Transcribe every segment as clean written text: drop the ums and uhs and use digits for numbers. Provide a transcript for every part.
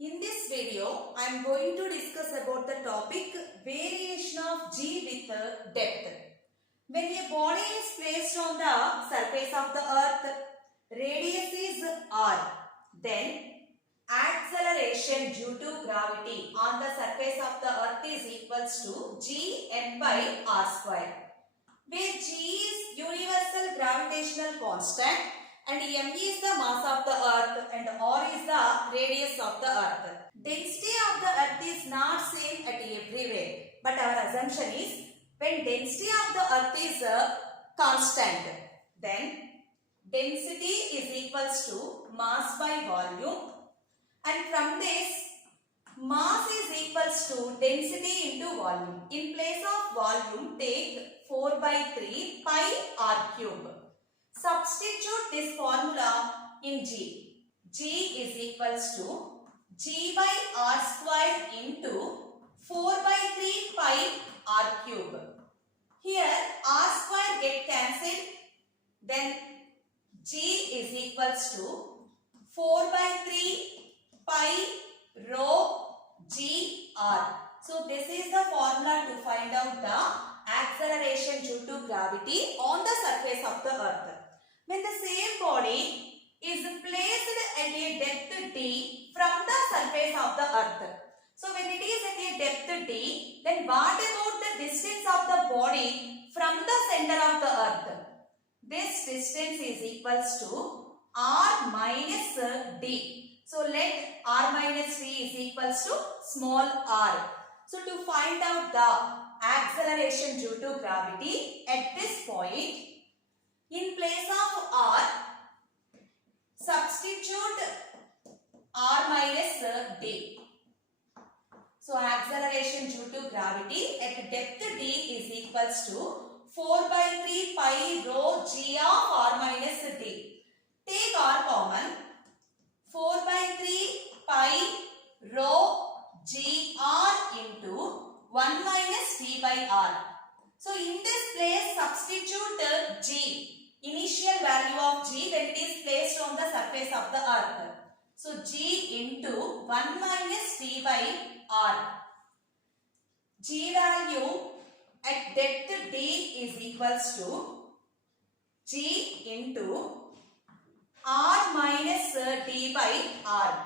In this video, I am going to discuss about the topic variation of G with depth. When a body is placed on the surface of the earth, radius is r. Then acceleration due to gravity on the surface of the earth is equals to Gm by r square, where G is universal gravitational constant and m is the mass of the earth and r is the radius of the earth. Density of the earth is not same at everywhere, but our assumption is when density of the earth is constant, then density is equals to mass by volume, and from this mass is equals to density into volume. In place of volume, take 4 by 3 pi r cube. Substitute this formula in G. G is equals to G by r square into 4 by 3 pi r cube. Here r square get cancelled. Then G is equals to 4 by 3 pi rho G r. So this is the formula to find out the acceleration due to gravity on the surface of the earth. When the same body is placed at a depth d from the surface of the earth. So when it is at a depth d, then what about the distance of the body from the center of the earth? This distance is equals to r minus d. So let r minus d is equals to small r. So to find out the acceleration due to gravity at this point, in place of r, substitute r minus d. So acceleration due to gravity at depth d is equals to 4 by 3 pi rho g of r minus d. Take r common. 4 by 3 pi rho g r into 1 minus d by r. So in this place substitute g. Initial value of G when it is placed on the surface of the earth. So G into 1 minus d by r. G value at depth d is equals to G into r minus d by r.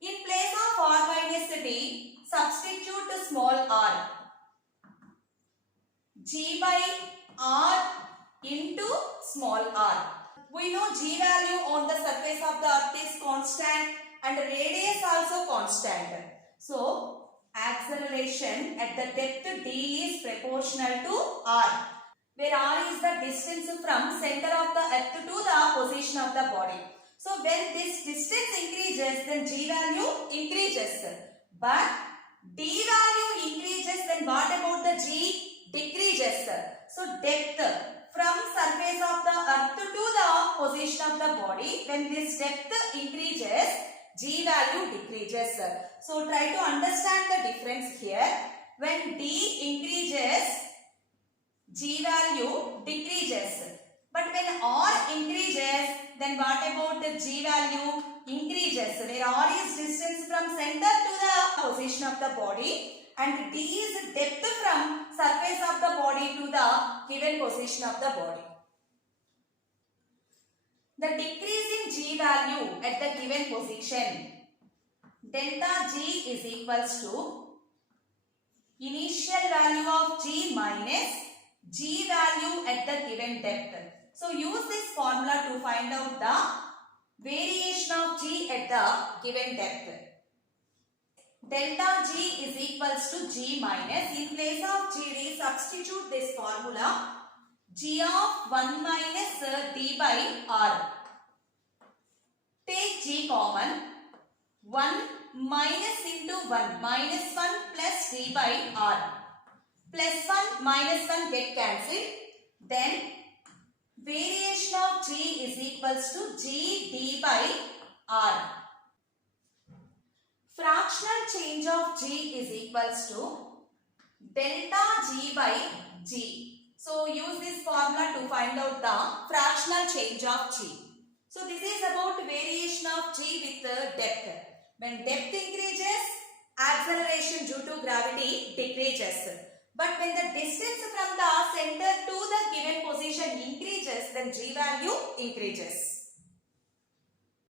In place of r minus d, substitute small r. G by r into small r. We know G value on the surface of the earth is constant and radius also constant. So acceleration at the depth d is proportional to r, where r is the distance from center of the earth to the position of the body. So when this distance increases, then G value increases. But d value increases, then what about the G decreases? So depth from surface of the earth to the position of the body, when this depth increases, G value decreases. So try to understand the difference here. When d increases, G value decreases. But when r increases, then what about the G value increases? Where r is distance from center to the position of the body, and d is depth from surface of the body to the given position of the body. The decrease in G value at the given position, delta G is equals to initial value of G minus G value at the given depth. So use this formula to find out the variation of G at the given depth. Delta G is equals to G minus, in place of G, we substitute this formula, G of 1 minus d by r. Take G common. 1 minus into 1, minus 1 plus d by r. Plus 1 minus 1 get cancelled. Then variation of G is equals to G d by r. Fractional change of G is equals to delta G by G. So use this formula to find out the fractional change of G. So this is about variation of G with depth. When depth increases, acceleration due to gravity decreases. But when the distance from the center to the given position increases, then g value increases.